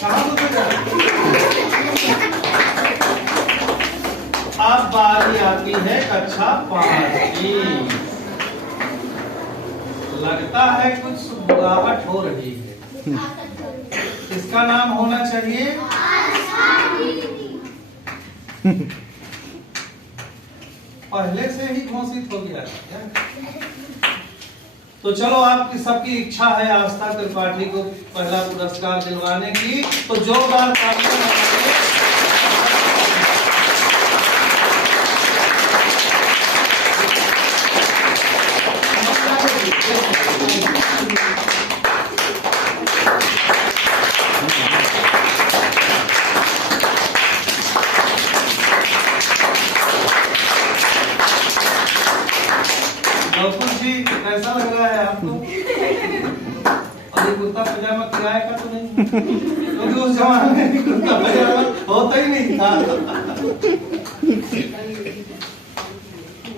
कहाँ तो जा? अब बारी आती है कक्षा 5 की। लगता है कुछ बुराहट हो रही है। इसका नाम होना चाहिए पहले से ही घोषित हो गया है। तो चलो, आपकी सबकी इच्छा है आस्था त्रिपाठी को पहला पुरस्कार दिलवाने की, तो जोरदार तालियां बजाइए। गौतम जी, कैसा लग रहा है आपको? अभी कुर्ता पजामा किराए का तो नहीं, क्योंकि उस जमाने में कुर्ता पजामा होता ही नहीं था।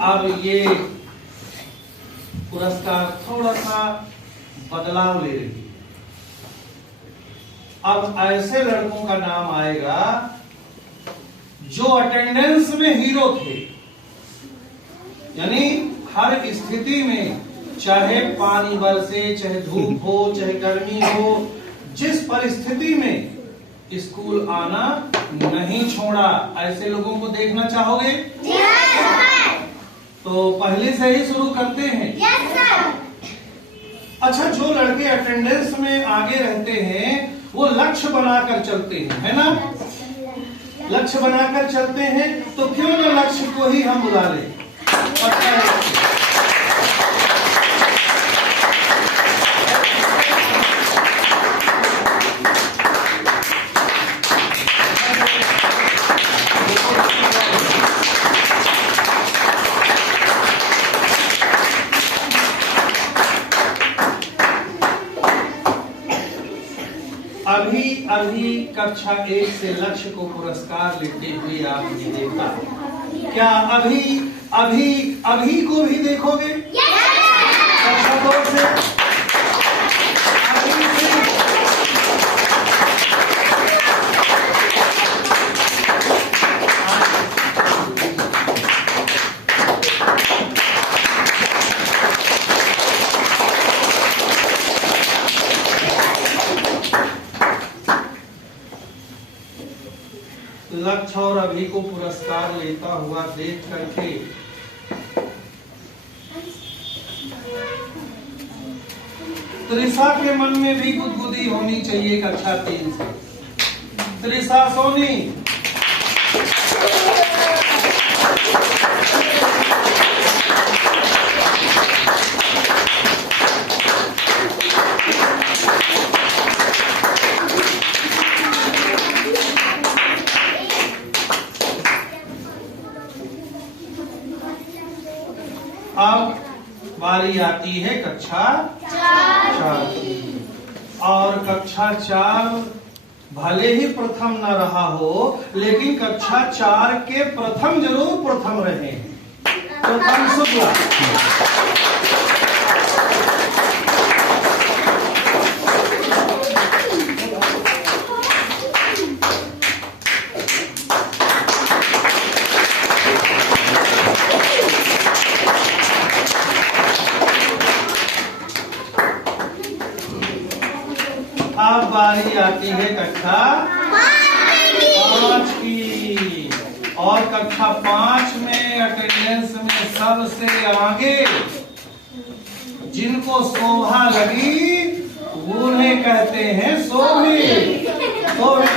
अब ये पुरस्कार थोड़ा सा बदलाव ले रही है। अब ऐसे लड़कों का नाम आएगा जो अटेंडेंस में हीरो थे, यानी हर स्थिति में, चाहे पानी बरसे, चाहे धूप हो, चाहे गर्मी हो, जिस परिस्थिति में स्कूल आना नहीं छोड़ा, ऐसे लोगों को देखना चाहोगे? तो पहले से ही शुरू करते हैं। अच्छा, जो लड़के अटेंडेंस में आगे रहते हैं वो लक्ष्य बनाकर चलते हैं, है ना? लक्ष्य बनाकर चलते हैं, तो क्यों ना लक्ष्य को ही हम बुला लें। अभी कक्षा 1 से लक्ष्य को पुरस्कार लेते हुए आपने देखा, क्या अभी को भी देखोगे? कक्षा 2 से लक्ष्य और अभी को पुरस्कार लेता हुआ देख करके त्रिशा के मन में भी गुदगुदी होनी चाहिए कक्षा 3 से। त्रिशा सोनी, अब बारी आती है कक्षा 4 की। और कक्षा 4 भले ही प्रथम न रहा हो, लेकिन कक्षा 4 के प्रथम जरूर प्रथम रहे। प्रथम शुक्ला, अब बारी आती है कक्षा 5 की। और कक्षा 5 में अटेंडेंस में सबसे आगे जिनको शोभा लगी उन्हें कहते हैं शोभी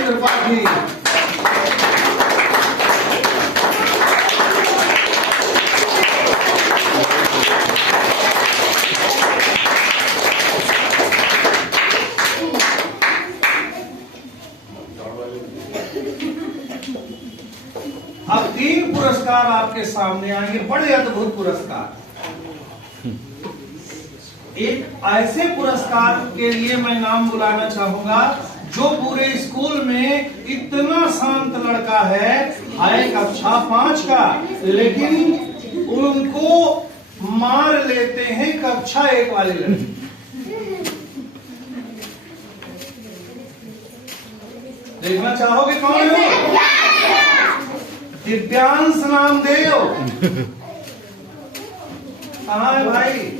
त्रिपाठी। अब 3 पुरस्कार आपके सामने आएंगे, बड़े अद्भुत पुरस्कार। एक ऐसे पुरस्कार के लिए मैं नाम बुलाना चाहूंगा जो पूरे स्कूल में इतना शांत लड़का है कक्षा 5 का, लेकिन उनको मार लेते हैं कक्षा 1 वाले लड़के। देखना चाहोगे कौन है वो? दिव्यांश नामदेव। कहाँ है भाई?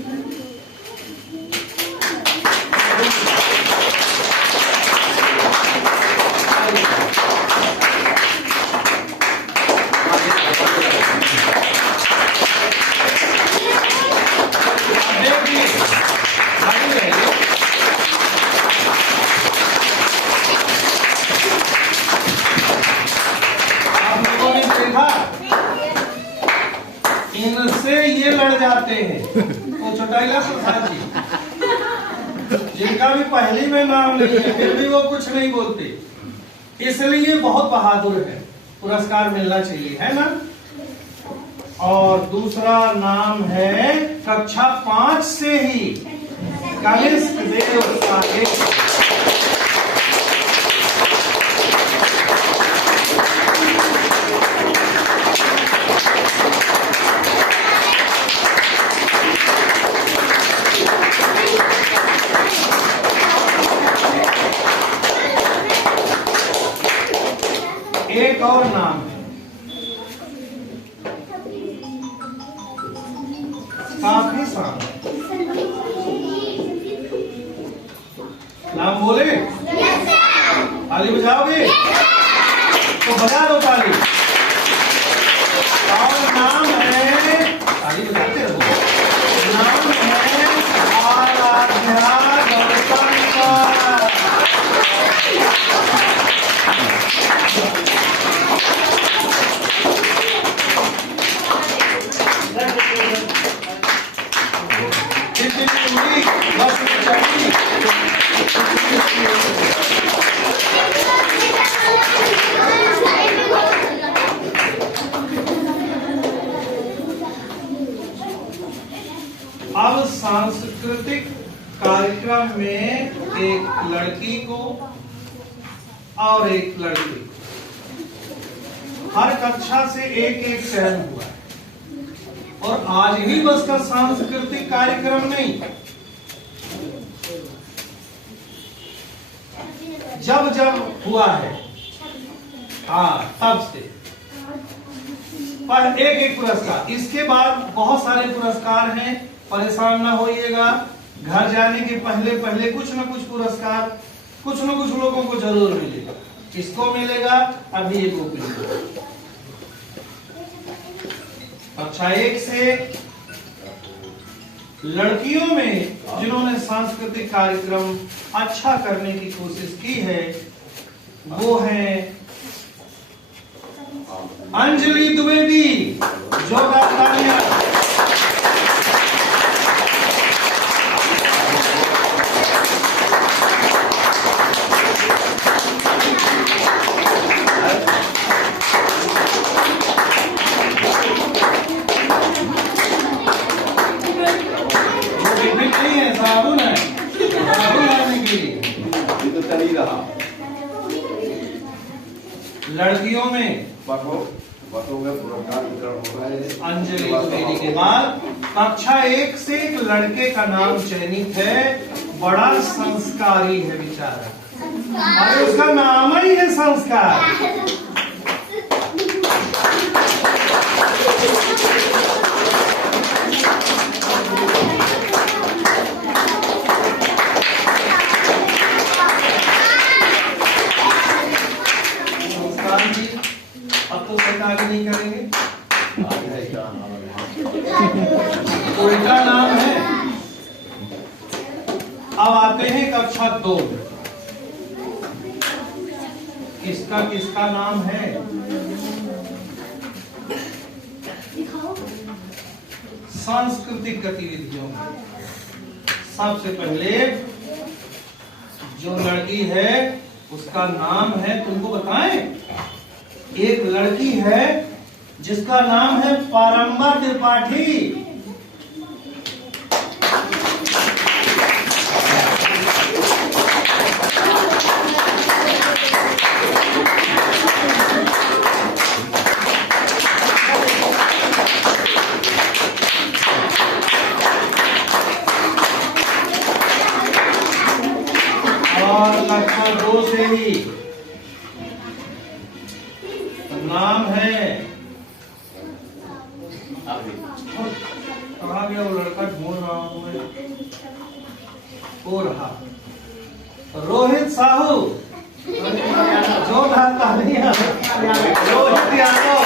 इनसे ये लड़ जाते हैं वो चौटाला प्रसाद जी, जिनका भी पहली में नाम नहीं है फिर भी वो कुछ नहीं बोलते, इसलिए बहुत बहादुर है, पुरस्कार मिलना चाहिए, है ना। और दूसरा नाम है कक्षा 5 से ही कनिष्क देव साहेब। एक और नाम है, काफी सामने नाम बोले, ताली बजाओगे तो बजा दो ताली। और नाम है, ताली बजाते रहो, नाम है आराध्या गौतम का। अब सांस्कृतिक कार्यक्रम में एक लड़की को और एक लड़के, हर कक्षा से एक एक चयन हुआ है। और आज ही बस का सांस्कृतिक कार्यक्रम नहीं, जब जब हुआ है तब से पर एक एक पुरस्कार। इसके बाद बहुत सारे पुरस्कार हैं, परेशान ना होइएगा। घर जाने के पहले पहले कुछ न कुछ पुरस्कार कुछ न कुछ लोगों को जरूर मिलेगा। किसको मिलेगा अभी ये ग्रुप मिलेगा। कक्षा 1 से लड़कियों में जिन्होंने सांस्कृतिक कार्यक्रम अच्छा करने की कोशिश की है वो है अंजलि द्विवेदी। जोरदार तालियां। साबुन है, साबुन लाने के लिए तो चल ही रहा। लड़कियों में अंजलि द्विवेदी के बाद कक्षा 1 से एक लड़के का नाम चयनित है। बड़ा संस्कारी है बेचारा, अरे उसका नाम ही है संस्कार। अब तो सेट आगे नहीं करेंगे, उल्टा नाम है। अब आते हैं कक्षा 2। किसका किसका नाम है? सांस्कृतिक गतिविधियों में सबसे पहले जो लड़की है उसका नाम है, तुमको बताएं, एक लड़की है जिसका नाम है पारंबा त्रिपाठी। और कक्षा 2 से ही नाम है, कहाँ गया वो लड़का, ढूंढ रहा हूं मैं, वो रहा, रोहित साहू। जोरदार तालियां, रोहित यादव।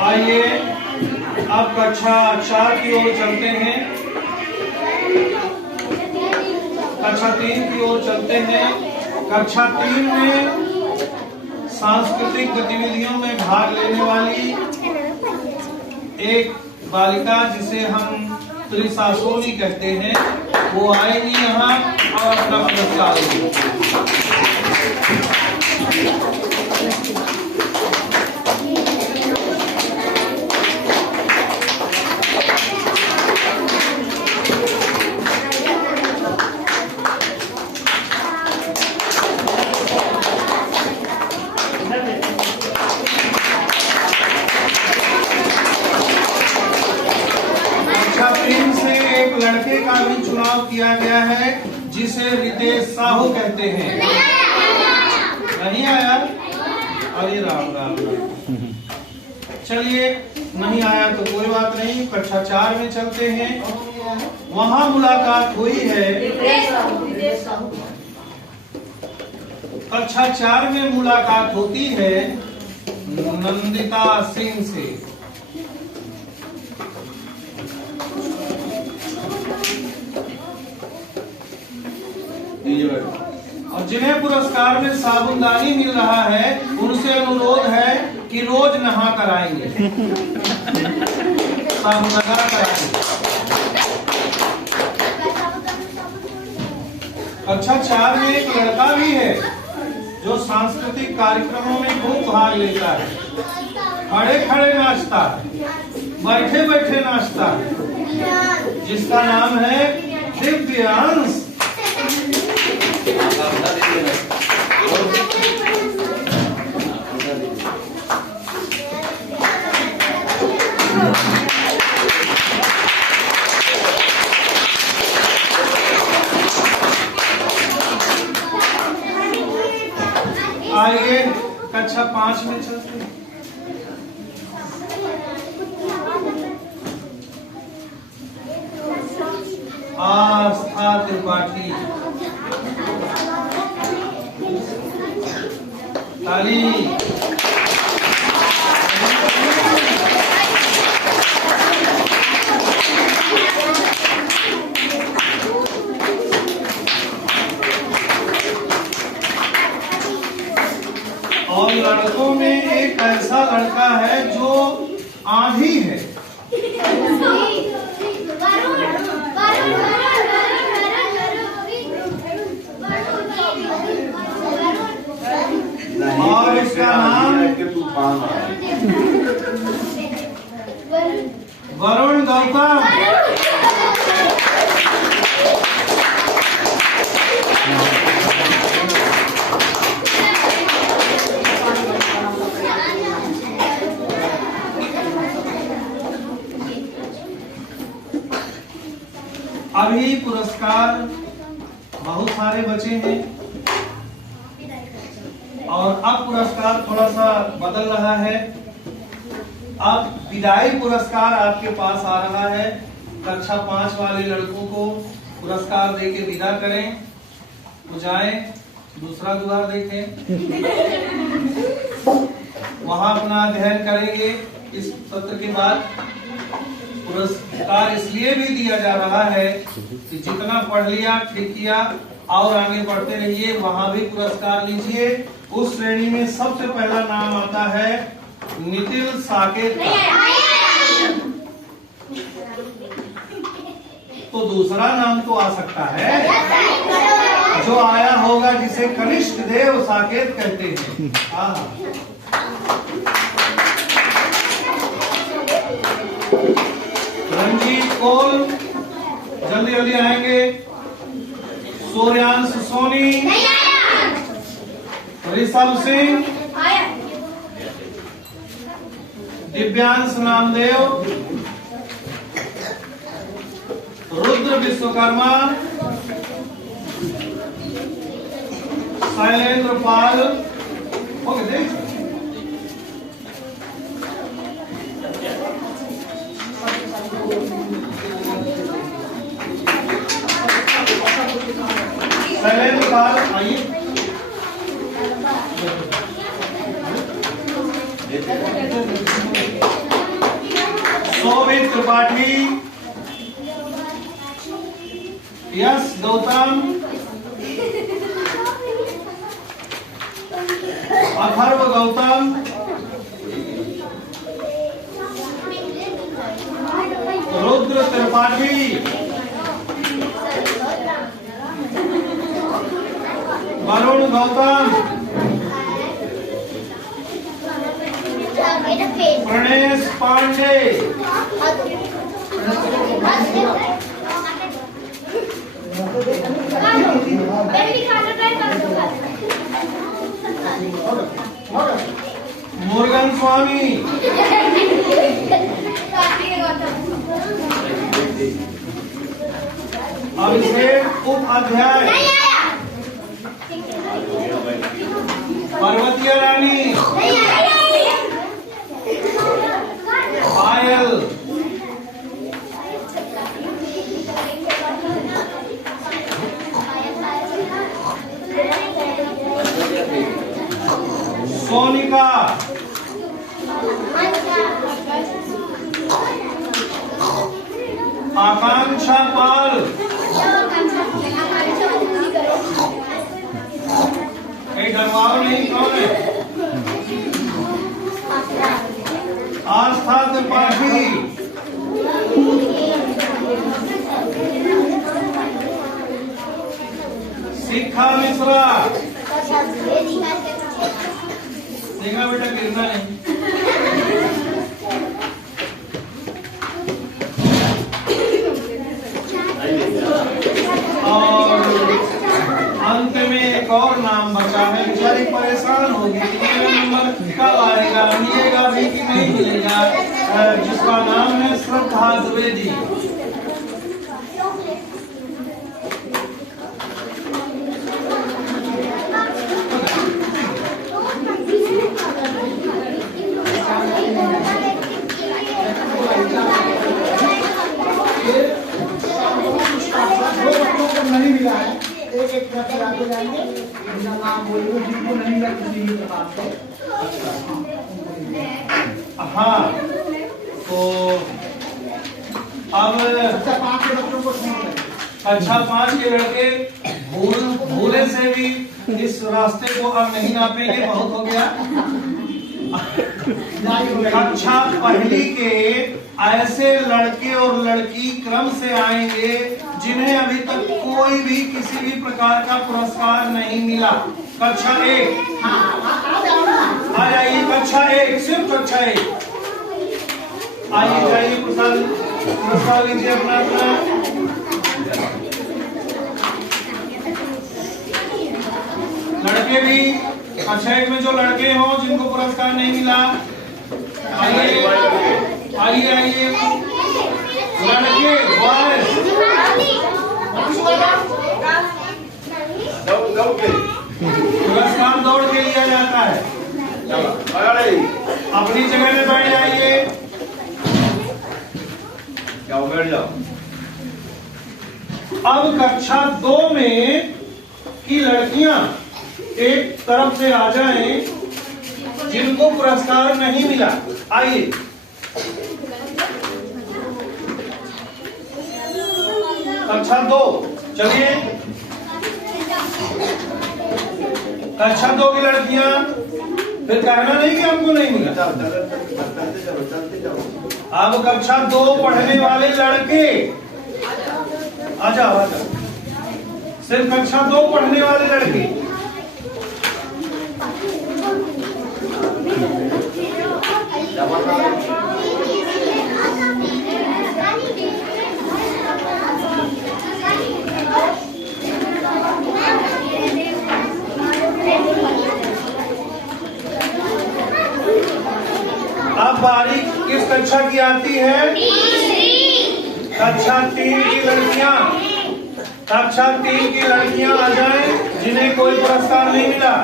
आइए अब कक्षा 4 की ओर चलते हैं, कक्षा 3 की ओर चलते हैं। कक्षा 3 में सांस्कृतिक गतिविधियों में भाग लेने वाली एक बालिका, जिसे हम त्रिशा सोनी कहते हैं, वो आएगी यहाँ और अपना पुरस्कार देगी। लड़के का भी चुनाव किया गया है, जिसे रितेश साहू कहते हैं। नहीं आया? अरे राम राम राम। चलिए, नहीं आया तो कोई बात नहीं, कक्षा 4 में चलते हैं। वहाँ मुलाकात हुई है, कक्षा 4 में मुलाकात होती है नंदिता सिंह से। और जिन्हें पुरस्कार में साबुनदानी मिल रहा है, उनसे अनुरोध है कि रोज नहा कर आएंगे, साबुन लगा कर आएंगे। कक्षा 4 में एक लड़का भी है जो सांस्कृतिक कार्यक्रमों में खूब भाग लेता है, खड़े खड़े नाचता है, बैठे बैठे नाचता है, जिसका नाम है दिव्यांश। आइए कक्षा 5 में चलते हैं। आस्था त्रिपाठी, ताली। और लड़कों में एक ऐसा लड़का है जो आंधी है, और इसका नाम वरुण गौतम। अभी पुरस्कार बहुत सारे बचे हैं और अब पुरस्कार थोड़ा सा बदल रहा है। अब विदाई पुरस्कार आपके पास आ रहा है। कक्षा 5 वाले लड़कों को पुरस्कार देके विदा करें, तो जाएं, दूसरा द्वार देखें, वहां अपना अध्ययन करेंगे। इस सत्र के बाद पुरस्कार इसलिए भी दिया जा रहा है कि जितना पढ़ लिया ठीक किया और आगे बढ़ते रहिए, वहां भी पुरस्कार लीजिए। उस श्रेणी में सबसे पहला नाम आता है नितिन साकेत का, तो दूसरा नाम तो आ सकता है जो आया होगा, जिसे कनिष्ठ देव साकेत कहते हैं। रंजीत कौल जल्दी जल्दी आएंगे। वैभव सिंह, दिव्यांश नामदेव, रुद्र विश्वकर्मा, शैलेंद्र पाल। ओके देख शैलेंद्र पाल आइए। सौमित्र त्रिपाठी, यश गौतम, अथर्व गौतम, रुद्र त्रिपाठी, वरुण गौतम, प्रणेश पांडे, मुरुगन स्वामी, अभिषेक उपाध्याय, पर्वतीय रानी, पायल, सोनिका, आकांक्षा पाल, डरवाओ नहीं, कौन है? आस्था त्रिपाठी, शिखा मिश्रा। देखा बेटा गिरना नहीं। और अंत में एक और नाम बचा है, बेचारी परेशान होगी मेरा नंबर कब आएगा, मिलेगा भी कि नहीं मिलेगा, जिसका नाम है श्रद्धा द्विवेदी। नहीं मिला है, एक तरफ से आगे जाएंगे, नाम बोलिए जिनको नहीं मिला किसी भी प्रकार से। हाँ, तो अब अच्छा 5 के बच्चों को अच्छा 5 के लड़के भूले से भी इस रास्ते को अब नहीं नापेंगे, बहुत हो गया। कक्षा पहली के ऐसे लड़के और लड़की क्रम से आएंगे जिन्हें अभी तक कोई भी किसी भी प्रकार का पुरस्कार नहीं मिला। कक्षा 1 आ जाइए, कक्षा 1, सिर्फ कक्षा 1 आइए, जाइए पुरस्कार लीजिए अपना अपना। लड़के भी कक्षा 1 में जो लड़के हों जिनको पुरस्कार नहीं मिला, आइए आइए आइए। लड़के पुरस्कार दौड़ के लिया जाता है। अपनी जगह में बैठ जाइए, बैठ जाओ। अब कक्षा 2 में की लड़कियां एक तरफ से आ जाएं जिनको पुरस्कार नहीं मिला, आइए। कक्षा 2 चलिए। कक्षा 2 की लड़कियां, फिर कहना नहीं कि हमको नहीं मिला। अब कक्षा 2 पढ़ने वाले लड़के आ जाओ, आ जाओ। सिर्फ कक्षा 2 पढ़ने वाले लड़के, किस कक्षा की आती है? कक्षा 3 की लड़कियां, कक्षा 3 की लड़कियां आ जाएं जिन्हें कोई पुरस्कार नहीं मिला।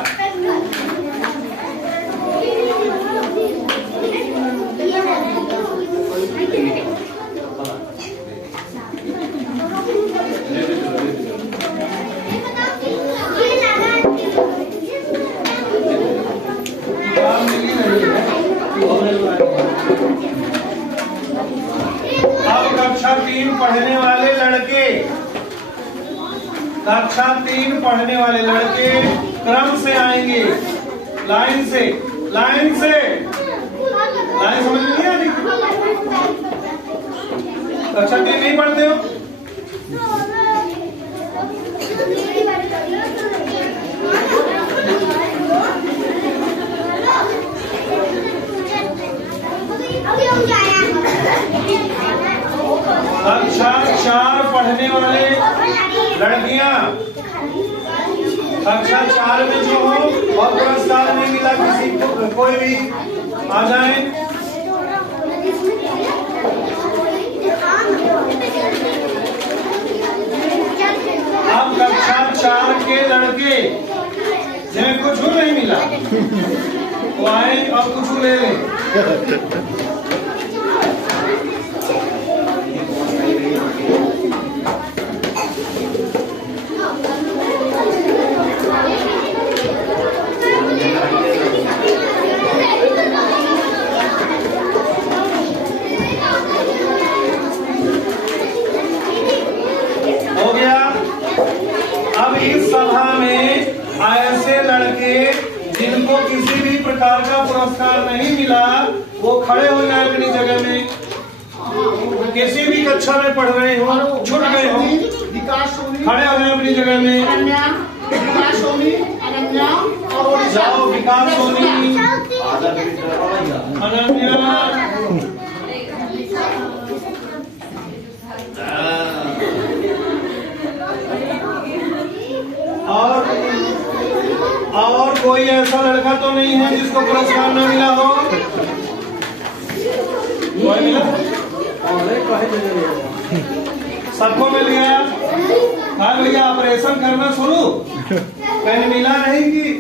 अब कक्षा 3 पढ़ने वाले लड़के, कक्षा 3 पढ़ने वाले लड़के क्रम से आएंगे, लाइन से, लाइन से, लाइन समझ में नहीं आ रही? कक्षा 3 नहीं पढ़ते हो? कक्षा 4 पढ़ने वाले लड़कियां, कक्षा 4 में जो हो और पुरस्कार नहीं मिला किसी को, कोई भी आ जाए। अब कक्षा 4 के लड़के जिन्हें कुछ नहीं मिला वो आए और कुछ ले लें। हो गया। अब इस सभा में ऐसे लड़के जिनको किसी भी प्रकार का पुरस्कार नहीं मिला वो खड़े हो जाए अपनी जगह में। किसी भी कक्षा में पढ़ रहे हो, छूट गए हो, खड़े हो जाए अपनी जगह में। जाओ विकास सोनी, अनन्या, और कोई ऐसा लड़का तो नहीं है जिसको पुरस्कार न मिला हो? कोई मिला? सबको मिल गया? हाँ भैया, ऑपरेशन करना शुरू। कहीं मिला नहीं कि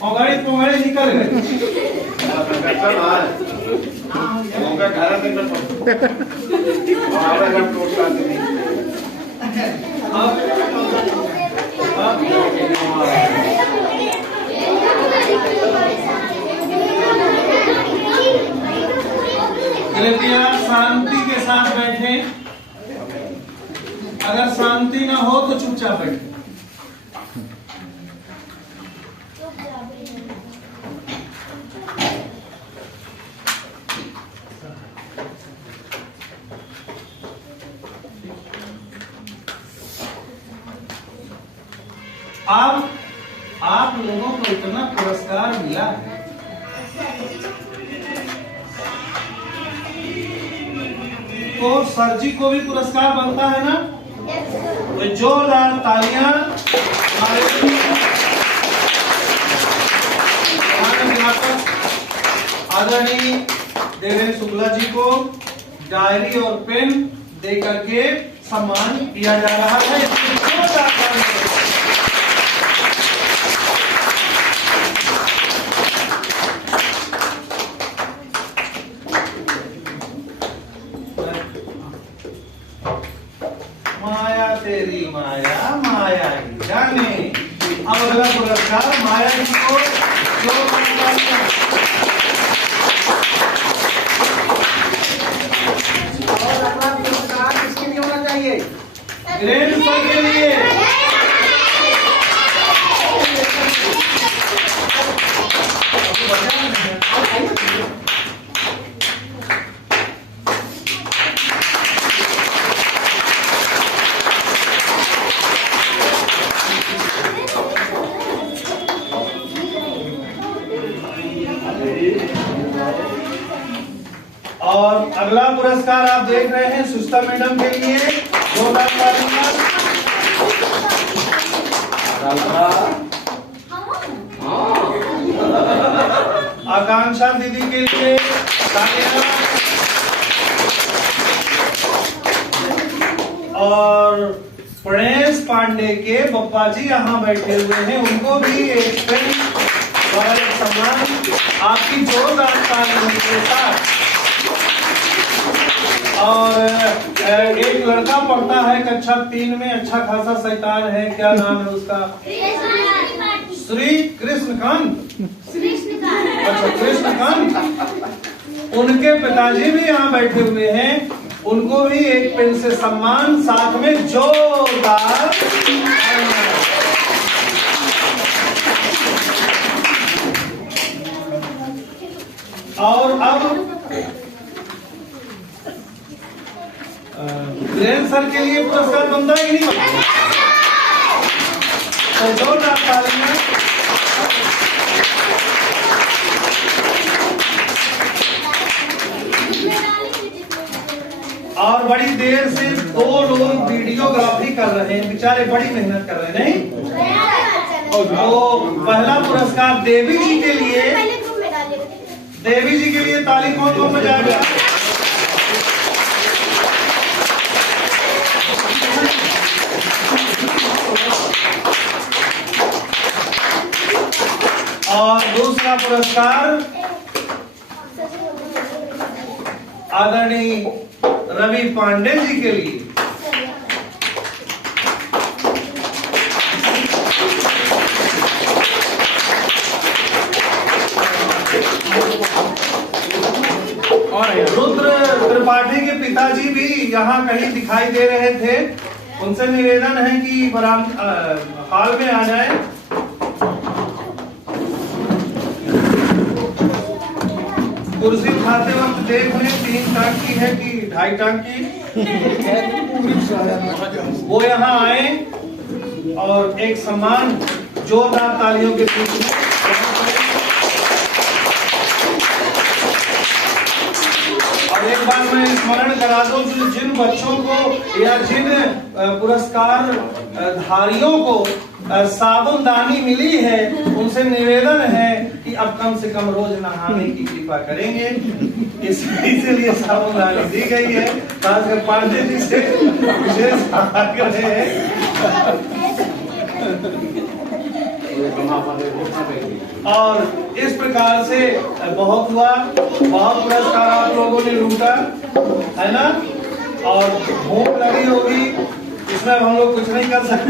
पोंगड़ी पोंगड़ी निकल गए। कृपया शांति के साथ बैठे। अगर शांति ना हो तो चुपचाप बैठे। अब आप लोगों को इतना पुरस्कार मिला है, तो सर जी को भी पुरस्कार बनता है ना? तो जोरदार तालियां आदरणीय देवेंद्र शुक्ला जी को डायरी और पेन दे करके सम्मान किया जा रहा है। माया तेरी माया, माया ही जाने। अब अगला पुरस्कार माया जी को जो और अगला पुरस्कार किसके लिए होना चाहिए? ग्रेड सर के लिए। और अगला पुरस्कार आप देख रहे हैं सुष्टा मैडम के लिए। जोरदार तालियां। आकांक्षा दीदी के लिए तालियां। प्रणेश पांडे के पप्पा जी यहाँ बैठे हुए हैं, उनको भी एक पेन और एक सम्मान आपकी जोरदार तालियों के साथ। और एक लड़का पढ़ता है कक्षा 3 में, अच्छा खासा शैतान है, क्या नाम है उसका? श्री कृष्णकांत। अच्छा, कृष्णकांत। उनके पिताजी भी यहाँ बैठे हुए हैं, उनको भी एक पेन से सम्मान, साथ में जोरदार। और अब वीरेंद्र सर के लिए पुरस्कार बनता ही नहीं, तो जोरदार तालियां। और बड़ी देर से 2 लोग वीडियोग्राफी कर रहे हैं, बेचारे बड़ी मेहनत कर रहे हैं, नहीं? तो पहला पुरस्कार देवी जी के लिए, देवी जी के लिए ताली कौन कौन बजाएगा? और दूसरा पुरस्कार आदरणीय रवि पांडे जी के लिए। और रुद्र त्रिपाठी के पिताजी भी यहाँ कहीं दिखाई दे रहे थे, उनसे निवेदन है कि हॉल में आ जाए। कुर्सी उठाते वक्त देख लें 3 टांग की है कि 2.5 टांग की, वो यहाँ आए और एक सम्मान जोरदार तालियों के बीच। और एक बार मैं स्मरण करा दूं, जिन बच्चों को या जिन पुरस्कार धारियों को साबुनदानी मिली है, उनसे निवेदन है कि अब कम से कम रोज नहाने की कृपा करेंगे, इसीलिए साबुनदानी दी गई है। खासकर पांडे जी से विशेष आग्रह है। और इस प्रकार से बहुत हुआ, बहुत पुरस्कार आप लोगों ने लूटा है ना। और भूख लगी होगी, इसमें हम लोग कुछ नहीं कर सकते।